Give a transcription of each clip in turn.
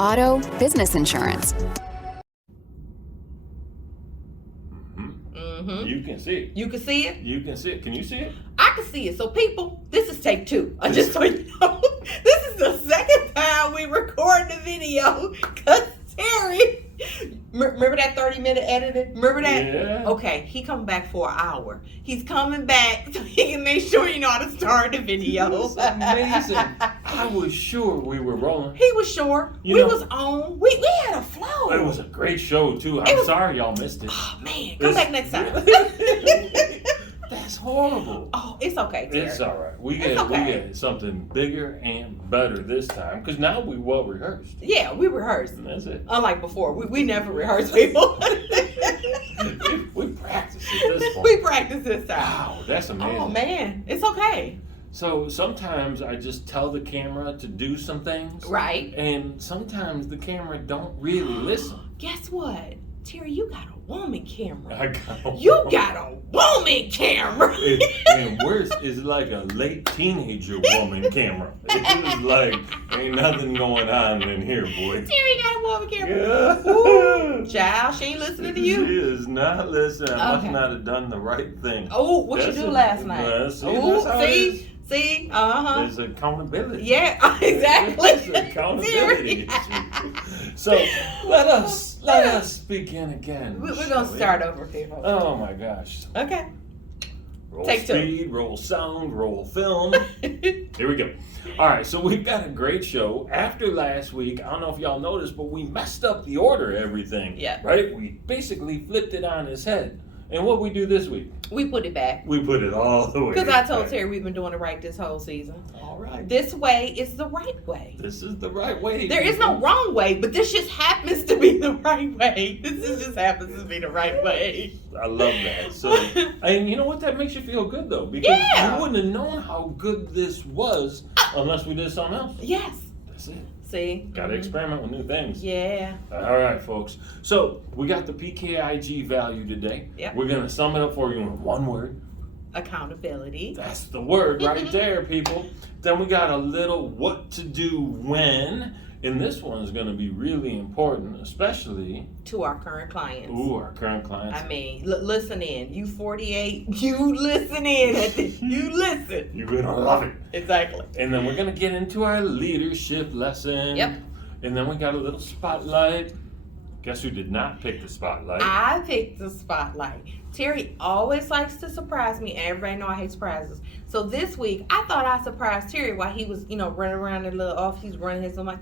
auto, business insurance. You can see it. You can see it? You can see it. Can you see it? I can see it. So people, this is take 2. I just so you know, this is the second time we record the video because Terry, remember that 30-minute editing? Remember that? Yeah. Okay, he coming back for an hour. He's coming back so he can make sure you know how to start the video. It's amazing. I was sure we were rolling. He was sure. We was on. We had a flow. It was a great show too. I'm sorry y'all missed it. Oh man, come back next time. That's horrible. Oh, it's okay, Terry. It's all right. We get something bigger and better this time because now we well rehearsed. Yeah, we rehearsed. And that's it. Unlike before, we never rehearse people. we practice at this point. We practice this time. Wow, that's amazing. Oh man, it's okay. So sometimes I just tell the camera to do some things. Right. And sometimes the camera don't really listen. Guess what? Terry, you got a woman camera. I got You got a woman camera. And worse, it's like a late teenager woman camera. It's like, ain't nothing going on in here, boy. Terry got a woman camera. Yeah. Ooh, child, she ain't listening to you. She is not listening. I must Okay. not have done the right thing. Oh, what you do last night? See? Uh-huh. There's accountability. Yeah, exactly. There's accountability issue. So let us begin again. We're going to start over, people. Oh my gosh. Okay. Roll Take 2. speed, roll sound, roll film. Here we go. All right, so we've got a great show. After last week, I don't know if y'all noticed, but we messed up the order of everything. Yeah. Right? We basically flipped it on its head. And what we do this week? We put it back. We put it all the way Because I told back. Terry we've been doing it right this whole season. All right. This way is the right way. This is the right way. There is no wrong way, but this just happens to be the right way. This just happens to be the right way. I love that. So, and you know what? That makes you feel good, though. Because you wouldn't have known how good this was unless we did something else. Yes. That's it. See? Got to experiment with new things. Yeah. All right, folks. So, we got the PKIG value today. Yep. We're going to sum it up for you in one word. Accountability. That's the word right there, people. Then we got a little what to do when. And this one is going to be really important, especially to our current clients. Ooh, our current clients. I mean, listen in. You 48, you listen in at this. You listen. You're going to love it. Exactly. And then we're going to get into our leadership lesson. Yep. And then we got a little spotlight. Guess who did not pick the spotlight? I picked the spotlight. Terry always likes to surprise me, and everybody know I hate surprises. So this week, I thought I surprised Terry while he was, running around in the little office. He's running his own like,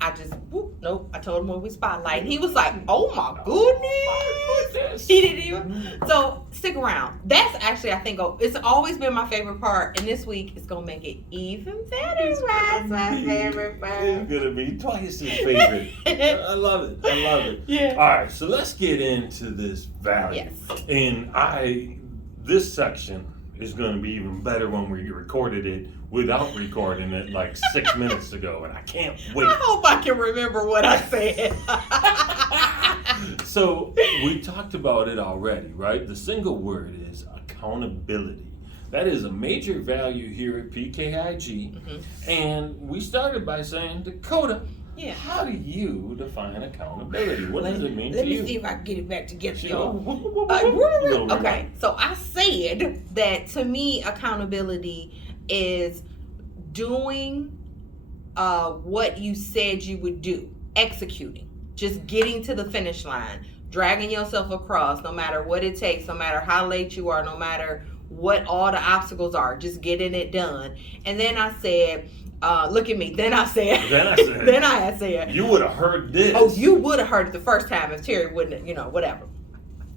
I just, nope. I told him when we spotlight. He was like, oh my goodness. He didn't even. So stick around. That's actually, I think, it's always been my favorite part. And this week, it's going to make it even better. That's my favorite part. It's going to be twice his favorite. I love it. I love it. Yeah. All right, so let's get into this value. Yes. And this section is going to be even better when we recorded it without recording it like 6 minutes ago, and I can't wait. I hope I can remember what I said. So we talked about it already, right? The single word is accountability. That is a major value here at PKIG. Mm-hmm. And we started by saying, Dakota, how do you define accountability? What does it mean to you? Let me see if I can get it back together, y'all. Okay, okay, so I said that to me, accountability is doing what you said you would do, executing, just getting to the finish line, dragging yourself across, no matter what it takes, no matter how late you are, no matter what all the obstacles are, just getting it done. And then I said, look at me. Then I said. You would have heard this. Oh, you would have heard it the first time if Terry wouldn't, whatever.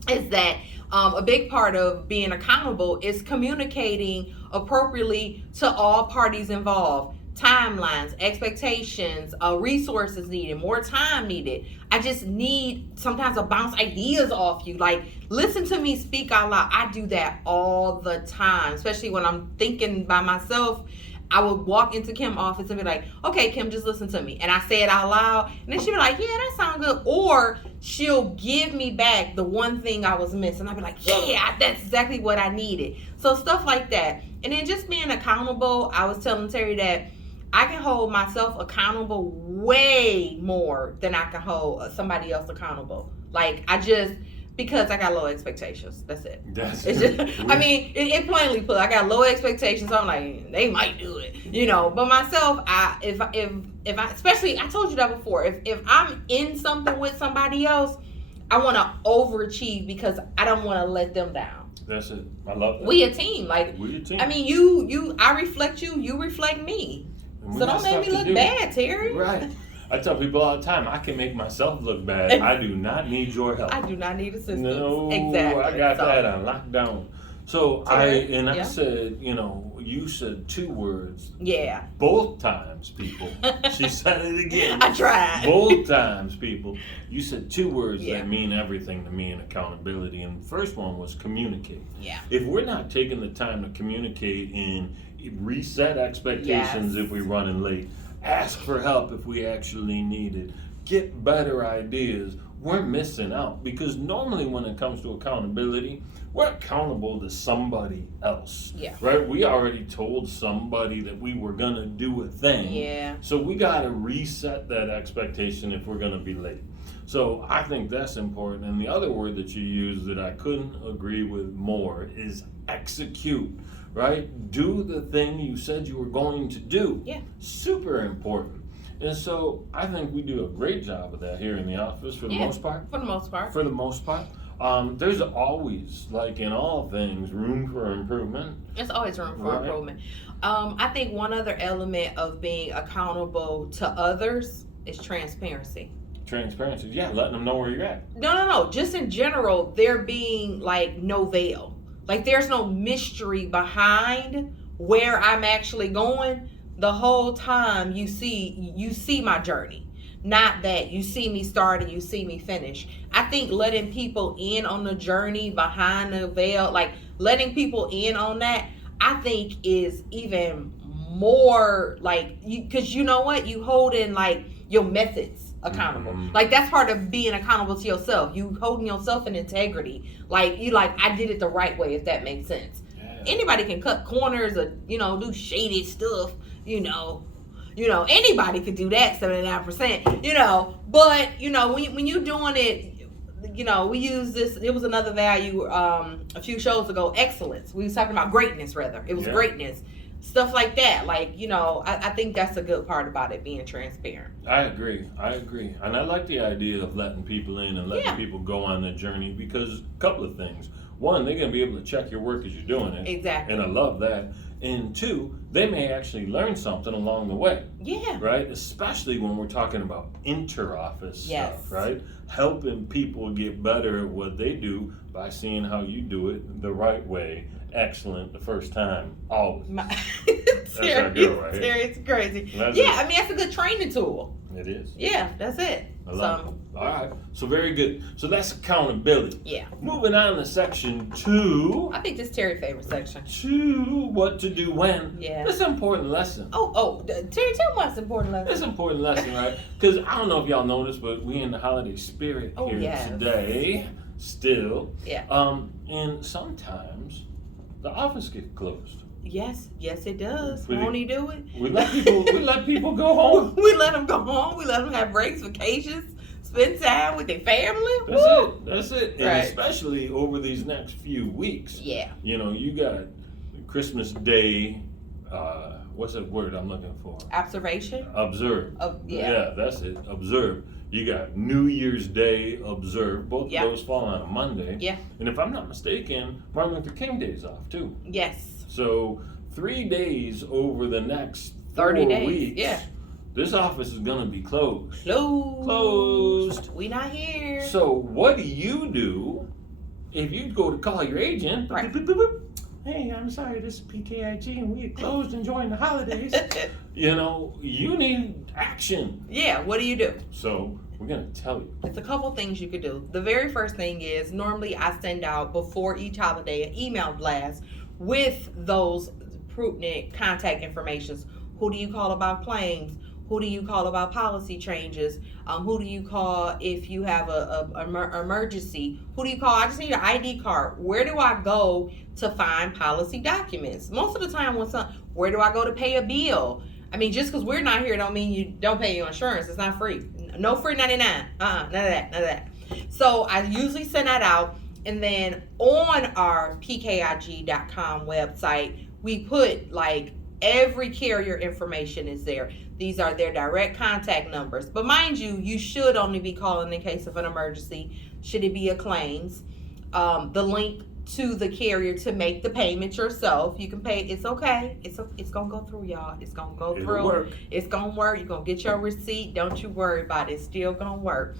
Is that a big part of being accountable is communicating appropriately to all parties involved. Timelines, expectations, resources needed, more time needed. I just need sometimes to bounce ideas off you. Like, listen to me speak out loud. I do that all the time, especially when I'm thinking by myself. I would walk into Kim's office and be like, okay, Kim, just listen to me. And I say it out loud. And then she'll be like, yeah, that sounds good. Or she'll give me back the one thing I was missing. I'll be like, yeah, that's exactly what I needed. So stuff like that. And then just being accountable, I was telling Terry that I can hold myself accountable way more than I can hold somebody else accountable. Like, because I got low expectations. That's it. That's it's just, I mean, it plainly put, I got low expectations. So I'm like, they might do it, But myself, if I, especially, I told you that before. If I'm in something with somebody else, I want to overachieve because I don't want to let them down. That's it. I love that. We a team. Like, we a team. I mean, I reflect you. You reflect me. So don't make me look bad, Terry. Right. I tell people all the time, I can make myself look bad. I do not need your help. I do not need assistance. No, exactly. I got that on lockdown. So Terry, I said, you said 2 words. Yeah. Both times, people. She said it again. I tried. Both times, people. You said 2 words that mean everything to me in accountability. And the first one was communicate. Yeah. If we're not taking the time to communicate and reset expectations if we're running late, ask for help if we actually need it, get better ideas, we're missing out. Because normally when it comes to accountability, we're accountable to somebody else. Yeah. Right? We already told somebody that we were going to do a thing. Yeah. So we got to reset that expectation if we're going to be late. So I think that's important. And the other word that you used that I couldn't agree with more is execute. Right? Do the thing you said you were going to do. Yeah. Super important. And so I think we do a great job of that here in the office for the most part. For the most part. For the most part. There's always, like in all things, room for improvement. There's always room for improvement. I think one other element of being accountable to others is transparency. Transparency. Yeah, letting them know where you're at. No. Just in general, there being like no veil. Like there's no mystery behind where I'm actually going. The whole time you see my journey. Not that you see me start and you see me finish. I think letting people in on the journey behind the veil, like letting people in on that, I think is even more like, because you know what? You hold in like your methods accountable. Mm-hmm. Like that's part of being accountable to yourself. You holding yourself in integrity. Like I did it the right way, if that makes sense. Yeah. Anybody can cut corners or, do shady stuff, anybody could do that 79%, but when you're doing it, we use this, it was another value a few shows ago, excellence. We was talking about greatness, rather. It was greatness. Stuff like that. Like, I think that's a good part about it, being transparent. I agree. And I like the idea of letting people in and letting people go on the journey, because a couple of things. One, they're going to be able to check your work as you're doing it. Exactly. And I love that. And 2, they may actually learn something along the way. Yeah. Right? Especially when we're talking about inter-office stuff, right? Helping people get better at what they do by seeing how you do it the right way. Excellent the first time, always. That's our girl right here. Terry's crazy. That's a good training tool. It is. Yeah, that's it. I love it. All right. So very good. So that's accountability. Yeah. Moving on to section 2. I think this is Terry's favorite section. 2, what to do when. Yeah. This is an important lesson. Terry, tell me what's important lesson. It's an important lesson, right? Because I don't know if y'all noticed, but we in the holiday spirit here today. Still. Yeah. And sometimes the office gets closed. Yes, it does. Won't he do it? We let people go home. We let them go home. We let them have breaks, vacations, spend time with their family. That's it. And especially over these next few weeks. Yeah. You got Christmas Day. What's that word I'm looking for? Observation. Observe. Yeah, that's it. Observe. You got New Year's Day, observe. Both of those fall on a Monday. Yeah. And if I'm not mistaken, Martin Luther King Day's off too. Yes. So 3 days over the next 30 4 days. weeks. Yeah. This office is gonna be closed. Closed. We not here. So what do you do if you go to call your agent? Right. Boop, boop, boop, boop. Hey, I'm sorry, this is PKIG and we are closed enjoying the holidays. You need action. Yeah, what do you do? So we're going to tell you. It's a couple things you could do. The very first thing is, normally I send out before each holiday an email blast with those pertinent contact informations. Who do you call about claims? Who do you call about policy changes? Who do you call if you have a emergency? Who do you call? I just need an ID card. Where do I go to find policy documents? Most of the time, where do I go to pay a bill? I mean, just because we're not here don't mean you don't pay your insurance. It's not free. No free 99. None of that. So I usually send that out. And then on our PKIG.com website, we put like every carrier information is there. These are their direct contact numbers. But mind you, you should only be calling in case of an emergency. Should it be a claims? The link to the carrier to make the payment yourself. You can pay. It's okay. It's gonna go through, y'all. It's gonna go through. It'll work. It's gonna work. You're gonna get your receipt. Don't you worry about it. It's still gonna work.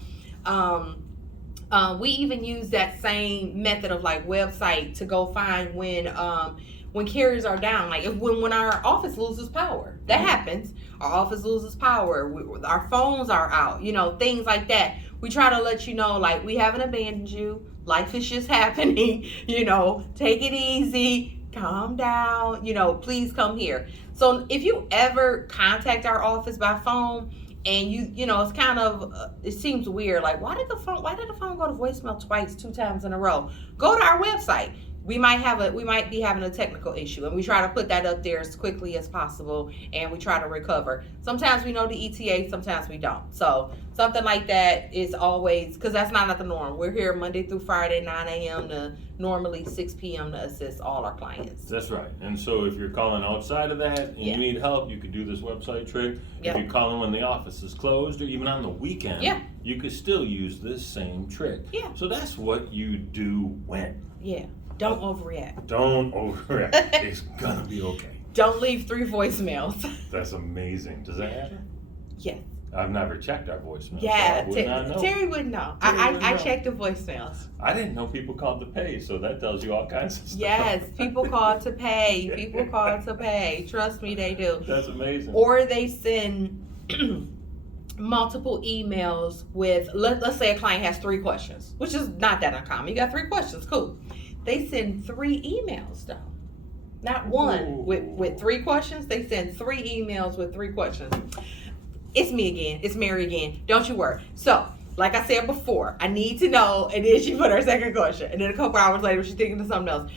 We even use that same method of like website to go find when carriers are down, like when our office loses power. That happens. Our office loses power. Our phones are out. You know, things like that. We try to let you know, like, we haven't abandoned you. Life is just happening. You know, take it easy. Calm down. You know, please come here. So if you ever contact our office by phone, and you know, it's kind of, it seems weird. Like, why did the phone go to voicemail twice, 2 times in a row? Go to our website. We might be having a technical issue, and we try to put that up there as quickly as possible, and we try to recover. Sometimes we know the ETA, sometimes we don't. So something like that is always, because that's not the norm. We're here Monday through Friday, 9 a.m. to normally 6 p.m. to assist all our clients. That's right. And so if you're calling outside of that and you need help, you could do this website trick. If you're calling when the office is closed or even on the weekend, you could still use this same trick. So that's what you do when. Don't overreact. Don't overreact. It's gonna be okay. Don't leave 3 voicemails. That's amazing. Does that happen? Yes. I've never checked our voicemails. Yeah, so I would not know. Terry wouldn't know. I checked the voicemails. I didn't know people called to pay, so that tells you all kinds of stuff. Yes, people call to pay. People call to pay. Trust me, they do. That's amazing. Or they send multiple emails with, let's say a client has 3 questions, which is not that uncommon. You got 3 questions, cool. They send 3 emails though. Not one with 3 questions. They send 3 emails with 3 questions. It's me again. It's Mary again. Don't you worry. So, like I said before, I need to know, and then she put her second question. And then a couple hours later, she's thinking of something else.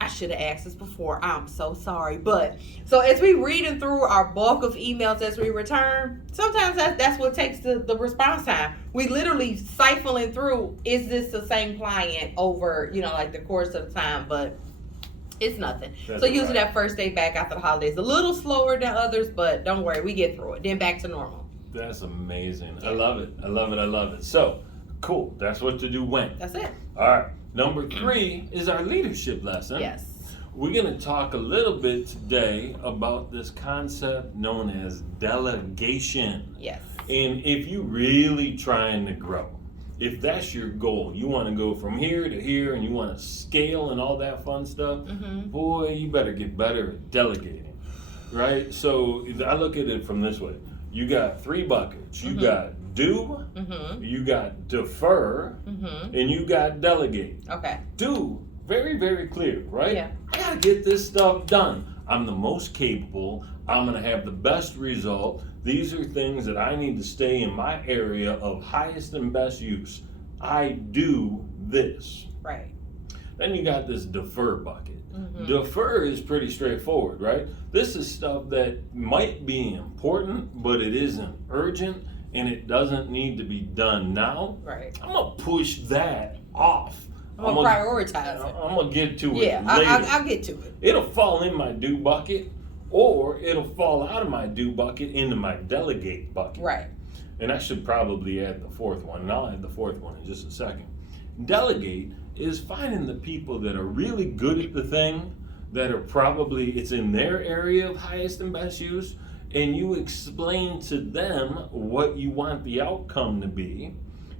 I should have asked this before. I'm so sorry. But, so as we reading through our bulk of emails as we return, sometimes that's what takes the response time. We literally siphoning through, is this the same client over, you know, like the course of time, but it's nothing. So usually that first day back after the holidays, a little slower than others, but don't worry, we get through it. Then back to normal. That's amazing. I love it. I love it. I love it. So, cool. That's what to do when. That's it. All right. Number 3 is our leadership lesson. Yes. We're going to talk a little bit today about this concept known as delegation. Yes. And if you're really trying to grow, if that's your goal, you want to go from here to here and you want to scale and all that fun stuff, boy, you better get better at delegating, right? So I look at it from this way. You got 3 buckets. You got do, you got defer, and you got delegate. Okay. Do, very, very clear, right? Yeah. I gotta get this stuff done. I'm the most capable. I'm gonna have the best result. These are things that I need to stay in my area of highest and best use. I do this. Right. Then you got this defer bucket. Defer is pretty straightforward, right? This is stuff that might be important, but it isn't urgent and it doesn't need to be done now. Right. I'm gonna push that off. I'm gonna prioritize it. I'm gonna get to it later. I'll get to it. It'll fall in my do bucket, or it'll fall out of my do bucket into my delegate bucket. Right. And I should probably add the 4th one, and I'll add the 4th one in just a second. Delegate is finding the people that are really good at the thing, that are probably, it's in their area of highest and best use, and you explain to them what you want the outcome to be,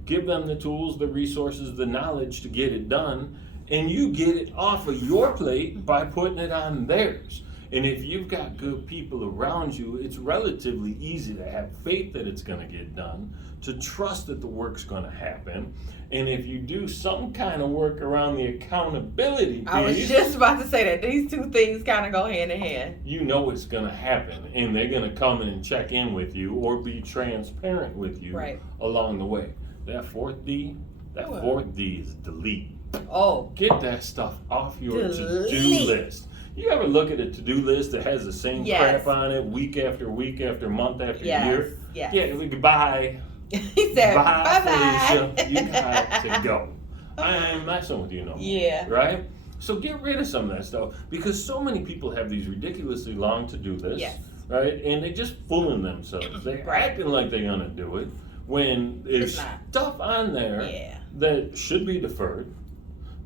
give them the tools, the resources, the knowledge to get it done, and you get it off of your plate by putting it on theirs. And if you've got good people around you, it's relatively easy to have faith that it's going to get done, to trust that the work's going to happen. And if you do some kind of work around the accountability piece, I was just about to say that. These 2 things kind of go hand in hand. you know it's going to happen. And they're going to come in and check in with you or be transparent with you along the way. That 4th D, fourth D is delete. Oh. Get that stuff off your to-do Delete. list. You ever look at a to-do list that has the same Yes. crap on it week after week after month after Yes. year? Yes. Yeah, goodbye. He said, Bye, bye-bye. Felicia. You got to go. I ain't messing with you no more. Yeah. Right? So get rid of some of that stuff because so many people have these ridiculously long to-do lists. Yes. Right? And they just fooling themselves. They're Right. acting like they're gonna do it when there's It's not. stuff on there Yeah. that should be deferred,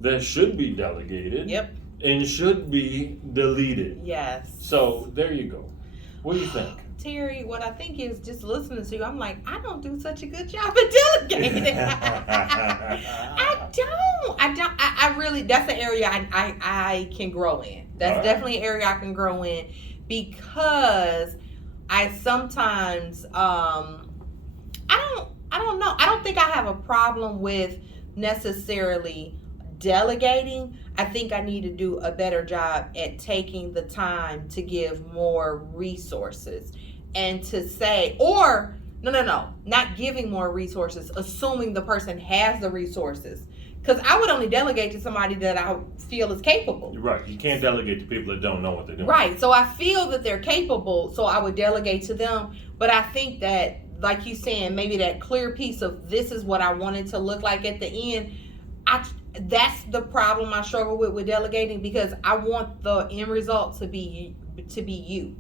that should be delegated, Yep. and should be deleted. Yes. So there you go. What do you think? Terry, what I think is just listening to you, I'm like, I don't do such a good job at delegating. I really, that's an area I can grow in. That's All right. definitely an area I can grow in because I sometimes, I don't know. I don't think I have a problem with necessarily delegating. I think I need to do a better job at taking the time to give more resources and to say, or no, not giving more resources, assuming the person has the resources. Because I would only delegate to somebody that I feel is capable. Right. You can't delegate to people that don't know what they're doing. Right. So I feel that they're capable, so I would delegate to them. But I think that, like you saying, maybe that clear piece of this is what I want it to look like at the end. That's the problem I struggle with delegating because I want the end result to be you.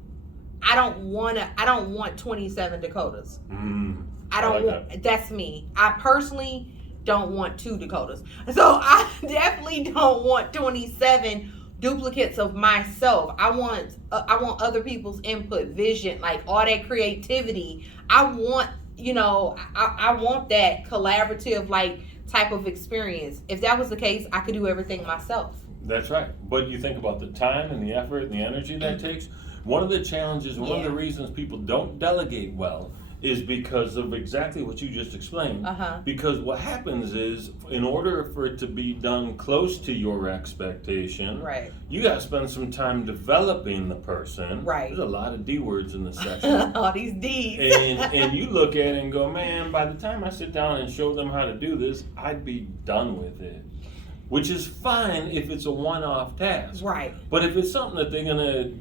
I don't want 27 Dakotas. I don't want. That's me. I personally don't want 2 Dakotas. So I definitely don't want 27 duplicates of myself. I want other people's input, vision, like all that creativity. I want, I want that collaborative like type of experience. If that was the case, I could do everything myself. That's right. But you think about the time and the effort and the energy that takes. One of the challenges, one of the reasons people don't delegate well is because of exactly what you just explained. Because what happens is, in order for it to be done close to your expectation, Right. you got to spend some time developing the person. Right. There's a lot of D words in this section. All these D's. and you look at it and go, man, by the time I sit down and show them how to do this, I'd be done with it. Which is fine if it's a one-off task. Right. But if it's something that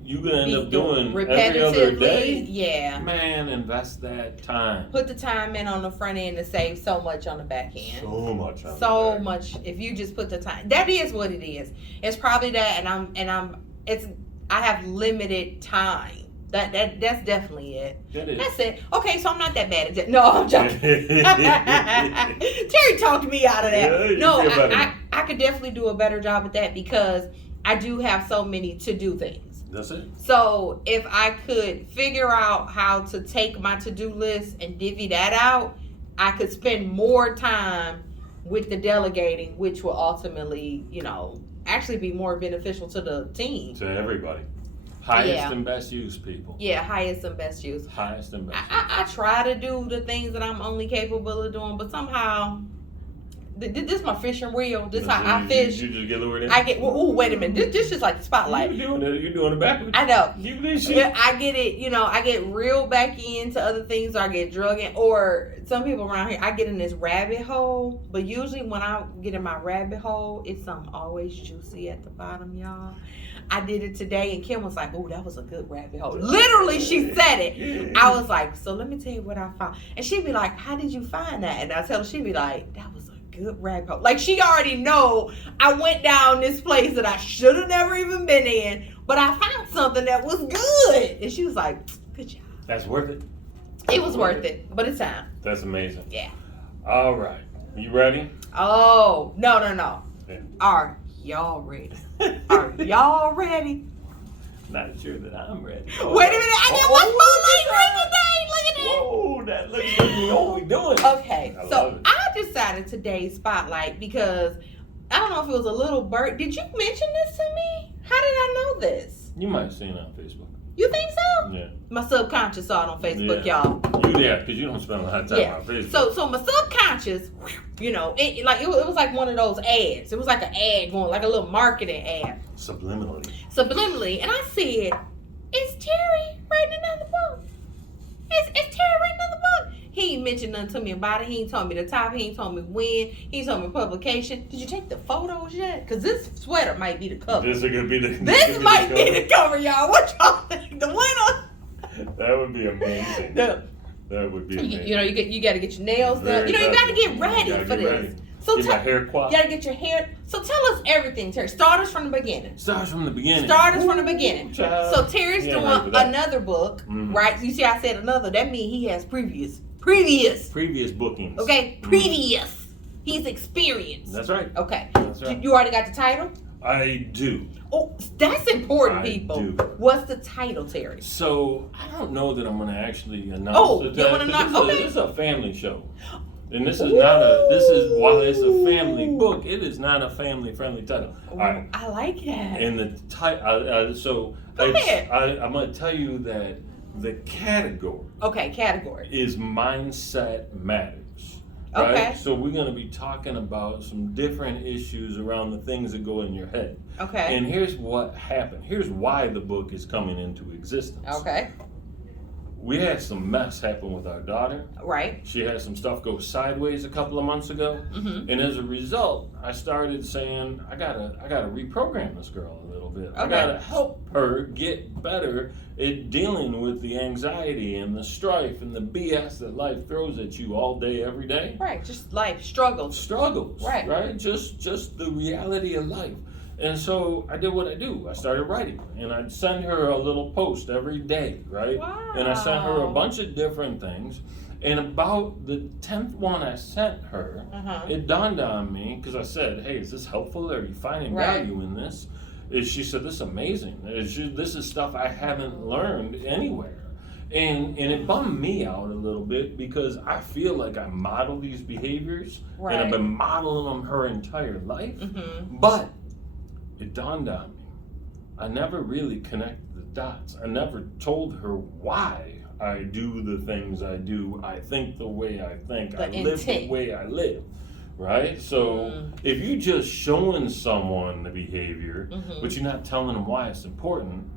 you're gonna end up doing every repetitively, other day, yeah. man, invest that time. Put the time in on the front end to save so much on the back end. So much. So much. If you just put the time, that is what it is. It's probably that, I have limited time. That's definitely it. That is. That's it. Okay, so I'm not that bad at that. No, I'm joking. Terry talked me out of that. Yeah, you No, feel better. I could definitely do a better job at that because I do have so many to-do things. That's it. So if I could figure out how to take my to-do list and divvy that out, I could spend more time with the delegating, which will ultimately, actually be more beneficial to the team. To everybody. Highest and best use, people. Yeah, highest and best use. Highest and best use. I try to do the things that I'm only capable of doing, but somehow, this is my fishing reel. This is how I fish. You just get lured in? I get, wait a minute. This is like the spotlight. You're doing it backwards. I know. You do shit. Yeah, I get it, I get real back into other things, or I get drug in, or some people around here, I get in this rabbit hole, but usually when I get in my rabbit hole, it's something always juicy at the bottom, y'all. I did it today, and Kim was like, oh, that was a good rabbit hole. Literally, she said it. I was like, so let me tell you what I found. And she'd be like, how did you find that? And I tell her, she'd be like, that was a good rabbit hole. Like, she already know I went down this place that I should have never even been in, but I found something that was good. And she was like, good job. That's worth it. It was worth it, but it's time. That's amazing. Yeah. All right. You ready? Oh, no. Yeah. Are y'all ready? Are y'all ready? Not sure that I'm ready. Wait a minute, I get one more Whoa, that looks like you know what we're doing. Okay, I so love it. I decided today's spotlight because I don't know if it was a little bird. Did you mention this to me? How did I know this? You might have seen it on Facebook. You think so? Yeah. My subconscious saw it on Facebook, Yeah. y'all. Because you don't spend a lot of time on Facebook. So my subconscious, it was like one of those ads. It was like an ad going, like a little marketing ad. Subliminally. And I said, is Terry writing another book? Is Terry writing another book? He mentioned nothing to me about it. He ain't told me the top. He ain't told me when. He ain't told me publication. Did you take the photos yet? Because this sweater might be the cover. This might be the cover, y'all. What y'all think? The winner? That would be amazing. That would be amazing. You know, you got to get your nails done. You know, you got to get ready for this. Ready. So get my hair coiffed. You got to get your hair. So tell us everything, Terry. Start us from the beginning. Start us from the beginning. Child. So Terry's doing another book, right? You see, I said another. That means he has previous bookings. Okay, previous. He's experienced. That's right. Okay. That's right. You already got the title? I do. Oh, that's important, people. Do. What's the title, Terry? So I don't know that I'm going to actually announce. Oh, it. You want to announce? Okay. This is a family show. And this is not a. This is while it's a family book, it is not a family-friendly title. All right. I like that. And the title. So Go ahead. I'm going to tell you that the category. Okay, category is mindset matters. Right? Okay. So we're going to be talking about some different issues around the things that go in your head. Okay. And here's what happened. Here's why the book is coming into existence. Okay. We had some mess happen with our daughter. Right. She had some stuff go sideways a couple of months ago, and as a result, I started saying, I gotta reprogram this girl a little bit. Okay. I gotta help her get better at dealing with the anxiety and the strife and the BS that life throws at you all day, every day. Right. Just life struggles. Right. Right. Just the reality of life. And so I did what I do. I started writing, and I'd send her a little post every day, right? Wow. And I sent her a bunch of different things. And about the 10th one I sent her, it dawned on me, because I said, hey, is this helpful? Are you finding value in this? She said, this is amazing. This is stuff I haven't learned anywhere. And it bummed me out a little bit because I feel like I model these behaviors, and I've been modeling them her entire life. But it dawned on me, I never really connected the dots. I never told her why I do the things I do. I think the way I think. I live the way I live. Right? So if you're just showing someone the behavior, but you're not telling them why it's important,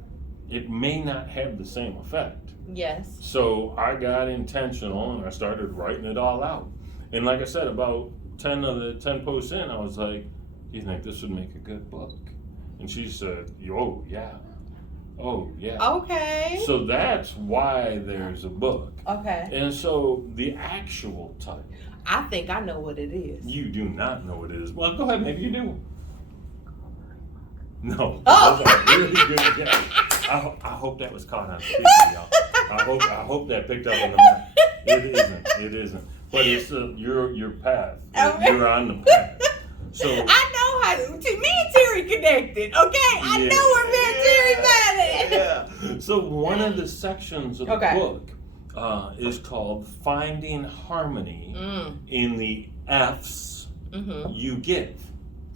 it may not have the same effect. Yes. So I got intentional and I started writing it all out. And like I said, about 10 of the 10 posts in, I was like, do you think this would make a good book? And she said, oh, yeah. Oh, yeah. Okay. So that's why there's a book. Okay. And so the actual title. I think I know what it is. You do not know what it is. Well, go ahead. Maybe you do. No. Oh. That's a really good guess. I hope that was caught on speaker, y'all. I hope that picked up on the mic. It isn't. But it's your path. Okay. You're on the path. So I know how to. Me and Terry connected, okay? I know where me and Terry met it. So one of the sections of the book is called Finding Harmony in the F's you give.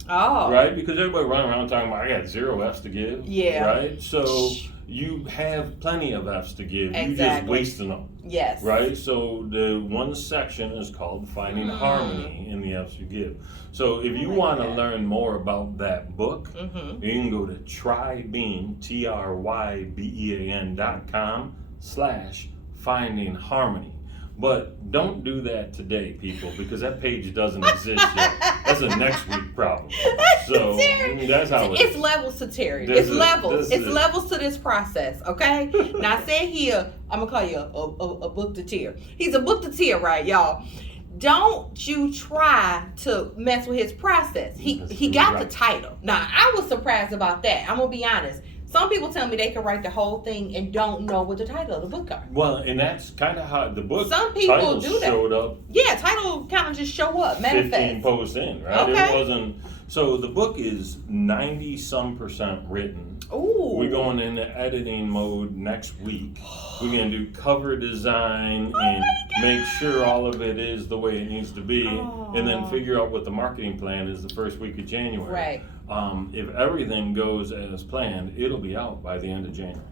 Oh. Right? Because everybody running around talking about, I got 0 F's to give. Yeah. Right? So you have plenty of F's to give. Exactly. You're just wasting them. Yes. Right? So the one section is called Finding Harmony in the F's you give. So if you want to learn more about that book, you can go to trybean.com/Finding Harmony. But don't do that today, people, because that page doesn't exist yet. That's a next week problem. So that's how it is. It's levels to Terry. It's levels. It's levels to this process, okay? Now, I said here, I'm going to call you a book to tear. He's a book to tear, right, y'all? Don't you try to mess with his process. He got the title. Now, I was surprised about that. I'm going to be honest. Some people tell me they can write the whole thing and don't know what the title of the book are. Well, and that's kind of how the book title do that. Showed up. Yeah, title kind of just show up, manifest. 15 posts in, right? Okay. It wasn't. So the book is 90% written. Ooh. We're going into editing mode next week. We're going to do cover design and make sure all of it is the way it needs to be, and then figure out what the marketing plan is the first week of January. Right. If everything goes as planned, it'll be out by the end of January.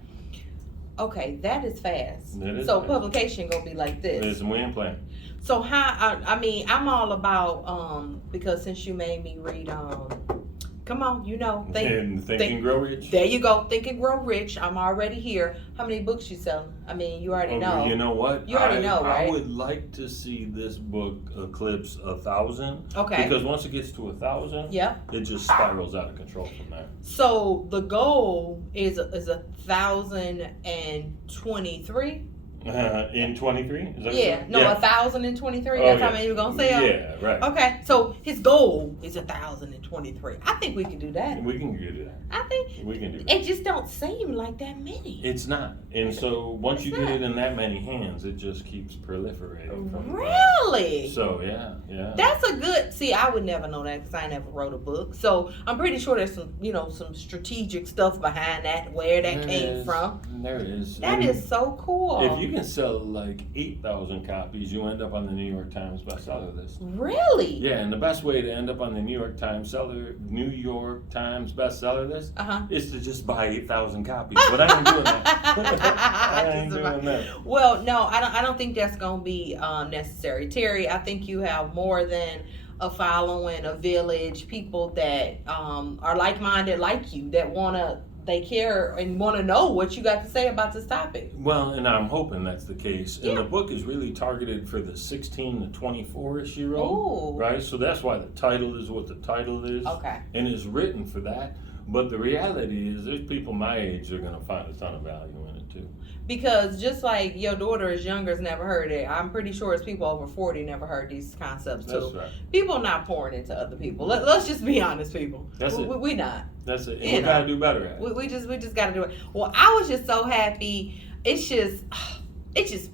Okay, that is fast. It is so fast. Publication gonna be like this. It's a win plan. So how? I mean, I'm all about because since you made me read Come on, And Think and Grow Rich. There you go. Think and Grow Rich. I'm already here. How many books you selling? I mean, you already know. You know what? You already know, right? I would like to see this book eclipse 1,000. Okay. Because once it gets to 1,000, it just spirals out of control from there. So the goal is 1,023. In 23? Is that 1,023. That's how many you're gonna sell. Yeah, right. Okay, so his goal is 1,023. I think we can do that. We can do that. I think we can do that. It just don't seem like that many. It's not, and so once you get it in that many hands, it just keeps proliferating. Really? So yeah. That's a good. See, I would never know that because I never wrote a book. So I'm pretty sure there's some strategic stuff behind that, where that came from. There is. That is so cool. If you can sell like 8,000 copies, you end up on the New York Times bestseller list. Really? Yeah, and the best way to end up on the New York Times bestseller list is to just buy 8,000 copies. But I ain't doing that. I ain't doing that. Well, no, I don't think that's gonna be necessary, Terry. I think you have more than a following, a village, people that are like-minded like you, that they care and want to know what you got to say about this topic. Well, and I'm hoping that's the case. And the book is really targeted for the 16 to 24-ish year old, right? So that's why the title is what the title is. Okay. And it's written for that. But the reality is there's people my age that are going to find a ton of value in it too. Because just like your daughter is younger, has never heard it, I'm pretty sure it's people over 40 never heard these concepts too. That's right. People not pouring into other people. Let's just be honest, people. That's it. We not. That's it. And we got to do better at it. We just got to do it. Well, I was just so happy. It just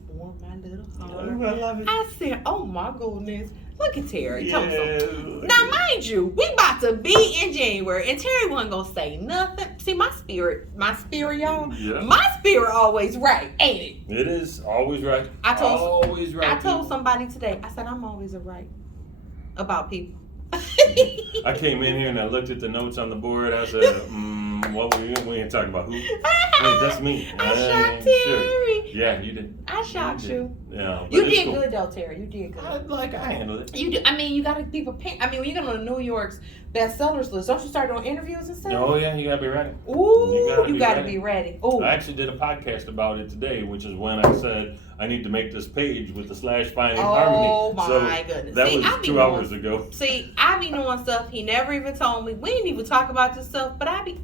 warmed my little heart. I love it. I said, oh my goodness. Look at Terry. Tell me something. Now, mind you, we about to be in January, and Terry wasn't gonna say nothing. See, my spirit, y'all. Yeah. My spirit always right, ain't it? It is always right. I told somebody today. I said I'm always right about people. I came in here and I looked at the notes on the board. I said, what we ain't talking about who? Wait, that's me. I shocked Terry. Sure. Yeah, you did. I shocked you. Yeah, you did cool. Good though, Terry. You did good. I handled it. You do. I mean, you got to be prepared. I mean, when you get on the New York's bestsellers list, don't you start doing interviews and stuff? Oh yeah, you gotta be ready. Ooh, you gotta be ready. Ooh. I actually did a podcast about it today, which is when I said I need to make this page with the /finding harmony. Oh my goodness! That was 2 hours ago. See, I be doing stuff he never even told me. We didn't even talk about this stuff, but I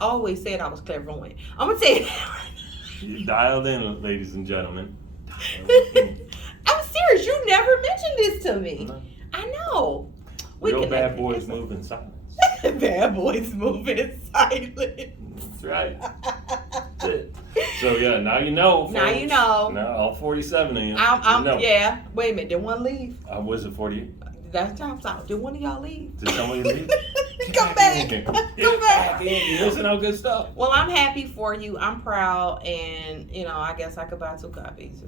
always said I was clairvoyant. I'm gonna tell you that right now. You dialed in, ladies and gentlemen. I'm serious. You never mentioned this to me. No. I know. Real bad boys move in silence. Bad boys move in silence. That's right. That's it. So yeah, now you know. Folks. Now you know. Now all 47 of you. Yeah. Wait a minute. Did one leave? Was it 48? That's time's out. Did one of y'all leave? Did somebody leave? Come back. Come back. You listen to good stuff. Well, I'm happy for you. I'm proud, and I guess I could buy 2 copies.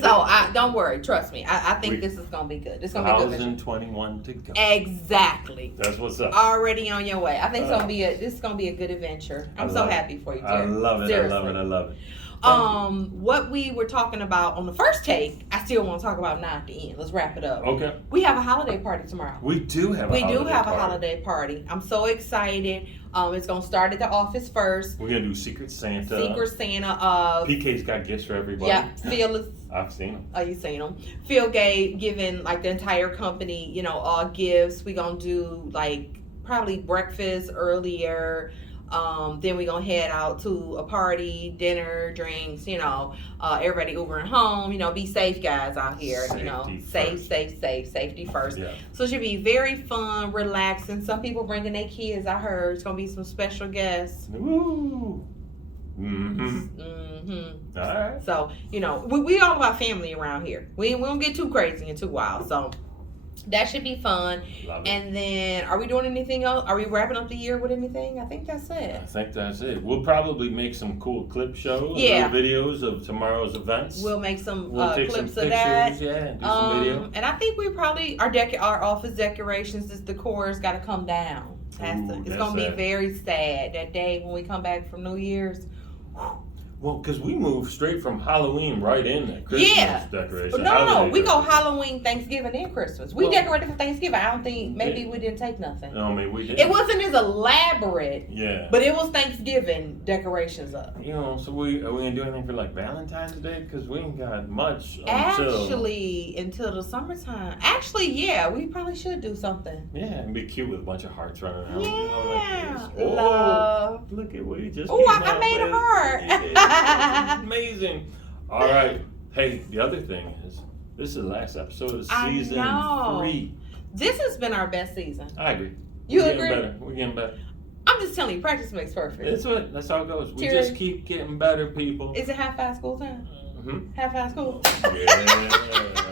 So don't worry. Trust me. I think this is gonna be good. It's gonna be good. 2021 to go. Exactly. That's what's up. Already on your way. I think this is gonna be a good adventure. I'm so happy for you, Terry. I love it. Seriously. I love it. What we were talking about on the first take, I still want to talk about now at the end. Let's wrap it up. Okay. We have a holiday party tomorrow. We do have a holiday party. I'm so excited. It's gonna start at the office first. We're gonna do Secret Santa. PK's got gifts for everybody. Yeah, Phil is. I've seen them. Oh, you seen them? Phil giving like the entire company, all gifts. We gonna do like probably breakfast earlier. Then we're going to head out to a party, dinner, drinks, everybody Ubering home, be safe guys out here, safety first. Yeah. So it should be very fun, relaxing. Some people bringing their kids, I heard. It's going to be some special guests. Woo! Mm-hmm. All right. So, we all about family around here. We don't get too crazy and too wild, so... That should be fun. Love it. And then, are we doing anything else? Are we wrapping up the year with anything? I think that's it. We'll probably make some cool clip shows, videos of tomorrow's events. We'll make some take clips some of that. Yeah, and do some video. And I think we probably our office decorations, this decor has got to come down. It's going to be very sad that day when we come back from New Year's. Well, because we moved straight from Halloween right into Christmas decoration. No. We go decoration. Halloween, Thanksgiving, and Christmas. We Well, decorated for Thanksgiving. I don't think, maybe we didn't take nothing. No, I mean, we did. It wasn't as elaborate. Yeah. But it was Thanksgiving decorations up. You know, so are we gonna do anything for like Valentine's Day? Because we ain't got much Until the summertime. Actually, yeah, we probably should do something. Yeah, and be cute with a bunch of hearts running out. Yeah, You know, like this. love. Look at what you just. Oh, came I up made a with. heart. Yeah, amazing. All right. Hey, the other thing is, this is the last episode of season 3. This has been our best season. I agree. You We're agree? Getting better. We're getting better. I'm just telling you, practice makes perfect. That's how it goes. We Terry, just keep getting better, people. Is it half-five school time? Mm-hmm. Half-five school? Yeah,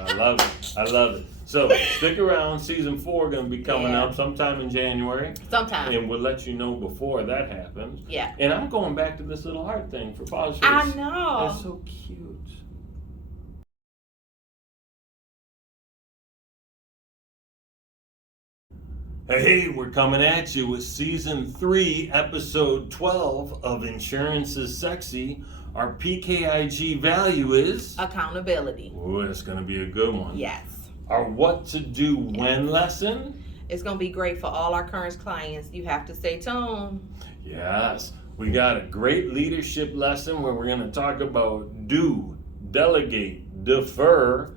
I love it. I love it. So stick around. Season 4 going to be coming up sometime in January. Sometime. And we'll let you know before that happens. Yeah. And I'm going back to this little heart thing for Paul's face. I know. That's so cute. Hey, we're coming at you with season 3, episode 12 of Insurance is Sexy. Our PKIG value is Accountability. Oh, it's going to be a good one. Yes. Our what to do when lesson. It's going to be great for all our current clients. You have to stay tuned. Yes. We got a great leadership lesson where we're going to talk about do, delegate, defer,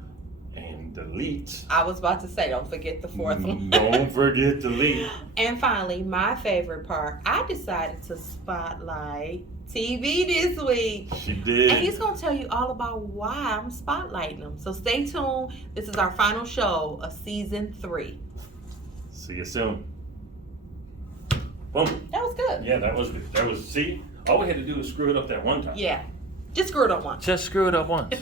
and delete. I was about to say, don't forget the fourth one. Don't forget delete. And finally, my favorite part, I decided to spotlight TV this week. She did. And he's going to tell you all about why I'm spotlighting him. So stay tuned. This is our final show of season 3. See you soon. Boom. That was good. Yeah, that was good. That was, see, all we had to do was screw it up that one time. Yeah. Just screw it up once. Just screw it up once.